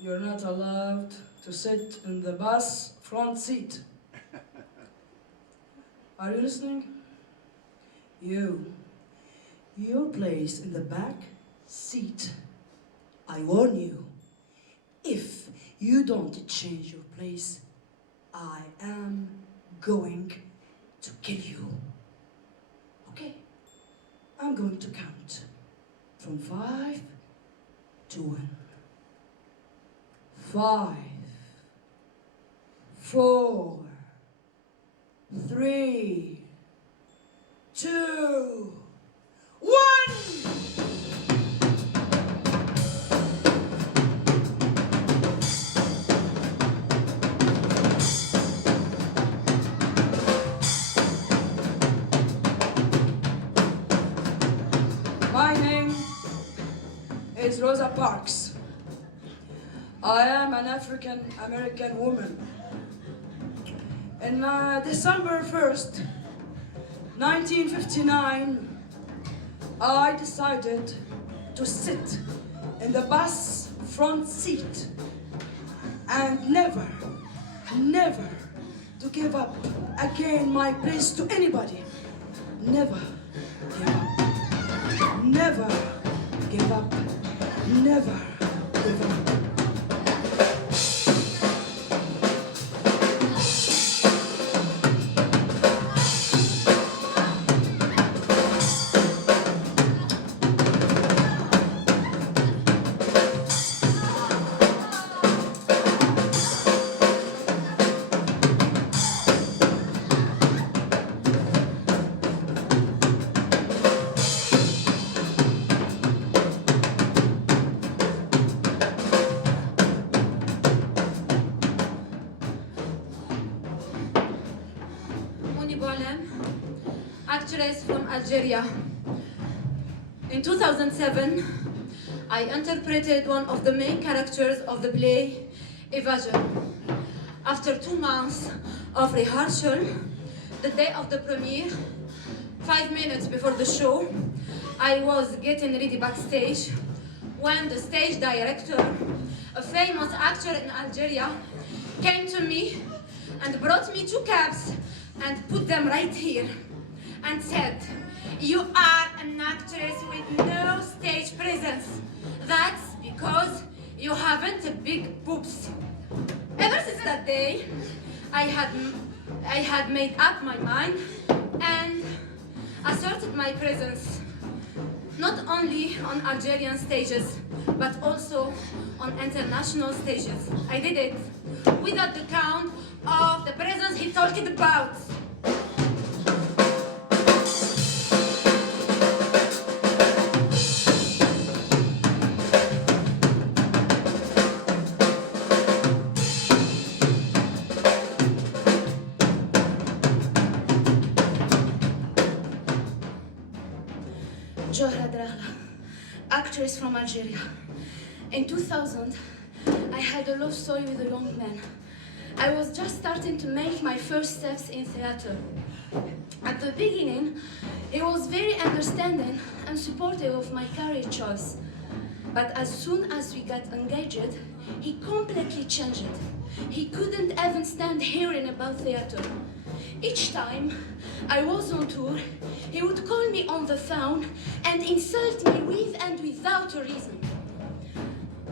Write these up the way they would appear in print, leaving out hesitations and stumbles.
You're not allowed to sit in the bus front seat. Are you listening? Your place in the back seat. I warn you, if you don't change your place, I am going to kill you. Okay, I'm going to count from 5 to 1. 5, 4, 3, 2, 1! My name is Rosa Parks. I am an African-American woman. On December 1st, 1959, I decided to sit in the bus front seat and never to give up again my place to anybody. Never give up. Never give up. Never give up. Actress from Algeria. In 2007, I interpreted one of the main characters of the play, Evasion. After 2 months of rehearsal, the day of the premiere, 5 minutes before the show, I was getting ready backstage when the stage director, a famous actor in Algeria, came to me and brought me 2 cabs and put them right here and said, "You are an actress with no stage presence. That's because you haven't big boobs." Ever since that day, I had made up my mind and asserted my presence, not only on Algerian stages, but also on international stages. I did it without the count of the presence he talked about. Djohra, actress from Algeria. In 2000, I had a love story with a young man. I was just starting to make my first steps in theater. At the beginning, he was very understanding and supportive of my career choice. But as soon as we got engaged, he completely changed. He couldn't even stand hearing about theater. Each time I was on tour, he would call me on the phone and insult me with and without a reason.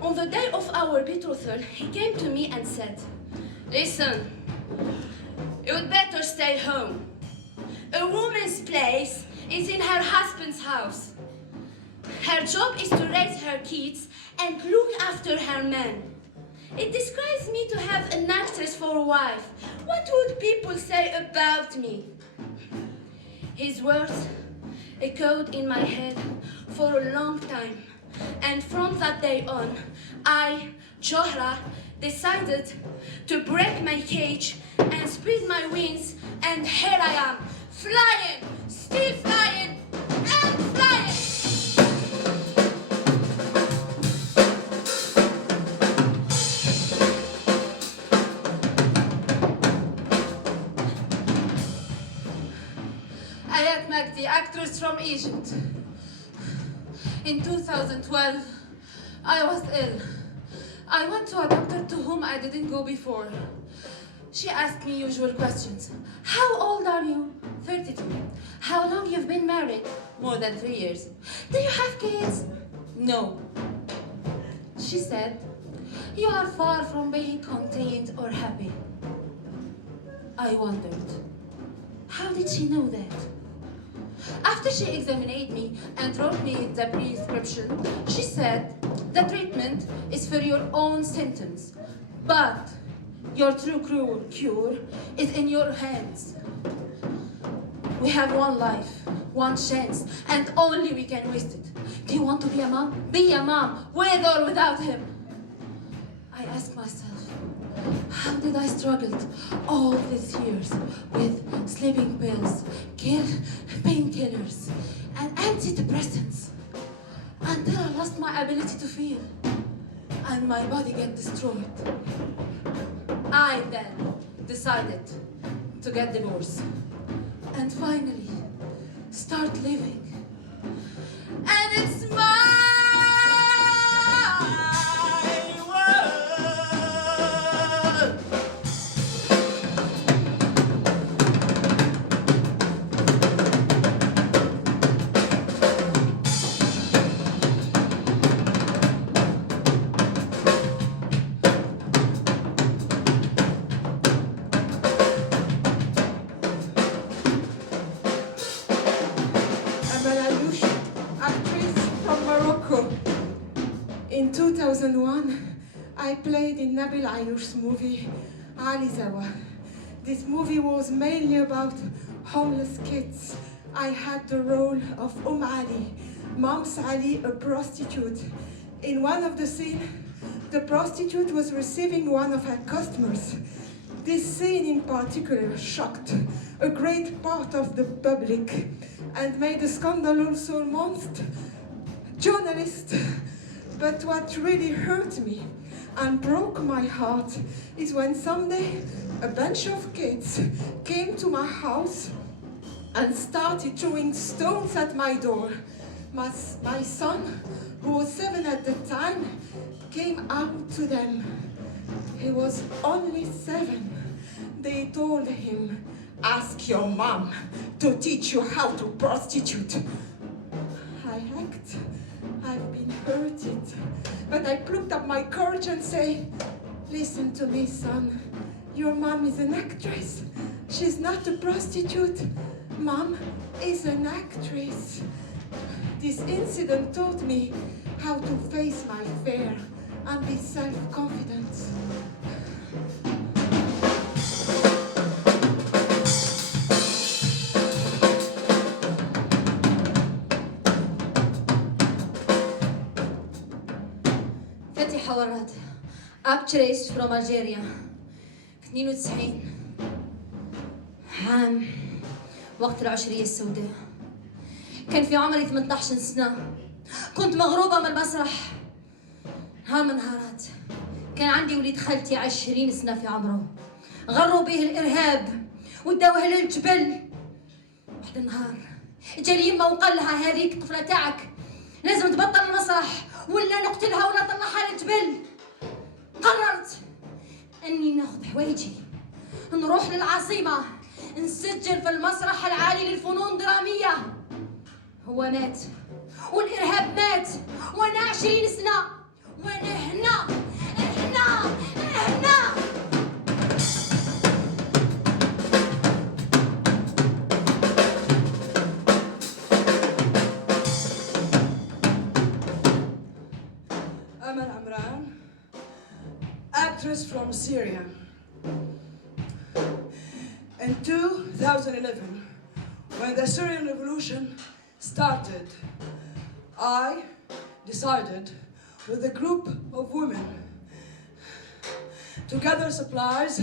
On the day of our betrothal, he came to me and said, "Listen, you'd better stay home. A woman's place is in her husband's house. Her job is to raise her kids and look after her man. It disgraces me to have an actress for a wife. What would people say about me?" His words echoed in my head for a long time. And from that day on, I, Djohra, decided to break my cage and spread my wings, and here I am, flying, still flying, and flying! Ayet Magdy, actress from Egypt. In 2012, I was ill. I went to a doctor to whom I didn't go before. She asked me usual questions. How old are you? 32. How long you've been married? More than 3 years. Do you have kids? No. She said, you are far from being content or happy. I wondered, how did she know that? After she examined me and wrote me the prescription, she said, the treatment is for your own symptoms, but your true cure is in your hands. We have one life, one chance, and only we can waste it. Do you want to be a mom? Be a mom, with or without him. I ask myself, how did I struggle all these years with sleeping pills, painkillers, and antidepressants until I lost my ability to feel and my body get destroyed. I then decided to get divorced and finally start living. And it's my Ayouch, actress from Morocco. In 2001, I played in Nabil Ayouch's movie, Ali Zawa. This movie was mainly about homeless kids. I had the role of Ali, Mom's Ali, a prostitute. In one of the scenes, the prostitute was receiving one of her customers. This scene in particular shocked a great part of the public and made a scandal also amongst journalists. But what really hurt me and broke my heart is when someday a bunch of kids came to my house and started throwing stones at my door. My son, who was 7 at the time, came out to them. He was only 7. They told him, ask your mom to teach you how to prostitute. I acted. I've been hurted. But I plucked up my courage and say, listen to me, son. Your mom is an actress. She's not a prostitute. Mom is an actress. This incident taught me how to face my fear and be self-confident. Fatiha Ouarad, actress from Algeria. 92 عام وقت العشرية السوداء. كان في عمري 18 سنة. كنت مغروبة من المسرح. نهار من نهارات كان عندي وليد خالتي 20 سنة في عمره. غروا به الإرهاب وداوه للجبل. واحد النهار جالي يما وقال لها هذيك الطفلة تاعك لازم تبطل المسرح ولا نقتلها ولا نطلعها للجبل. قررت اني ناخذ حوايجي نروح للعاصمة نسجل في المسرح العالي للفنون الدرامية. هو مات والإرهاب مات وانا 20 سنة وانا هنا. Omran, actress from Syria. In 2011, when the Syrian revolution started, I decided with a group of women to gather supplies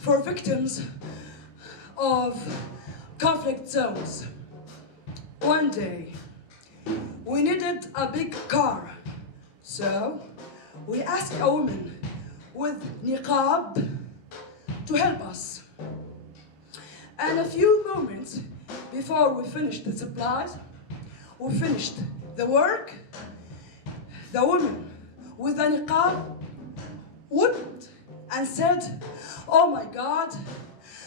for victims of conflict zones. One day, we needed a big car, so we asked a woman with niqab to help us. And a few moments before we finished the supplies, we finished the work, the woman with a niqab whooped and said, "Oh my God,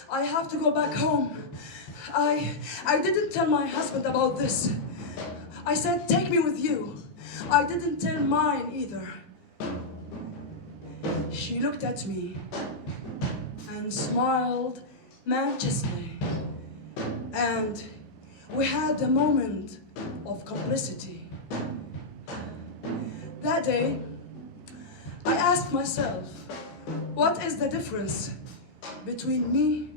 I have to go back home. I didn't tell my husband about this. I said, take me with you. I didn't tell mine either." She looked at me and smiled maliciously, and we had a moment of complicity. That day, I asked myself, what is the difference between me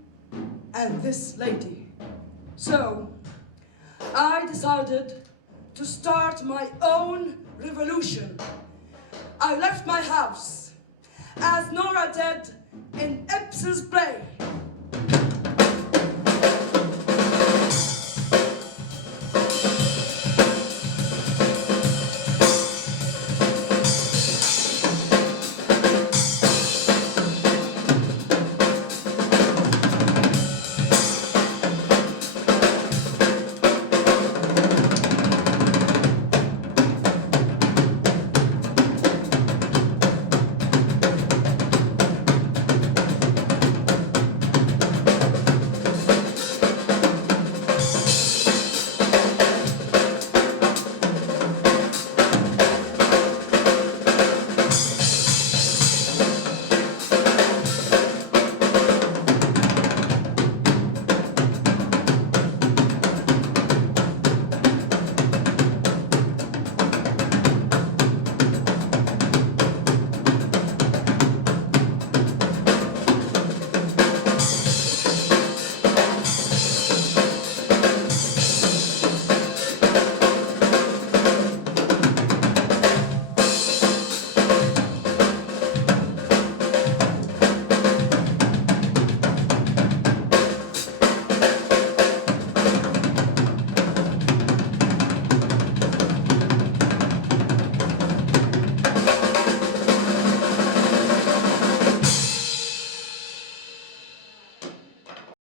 and this lady? So, I decided to start my own revolution. I left my house, as Nora did in Ibsen's play,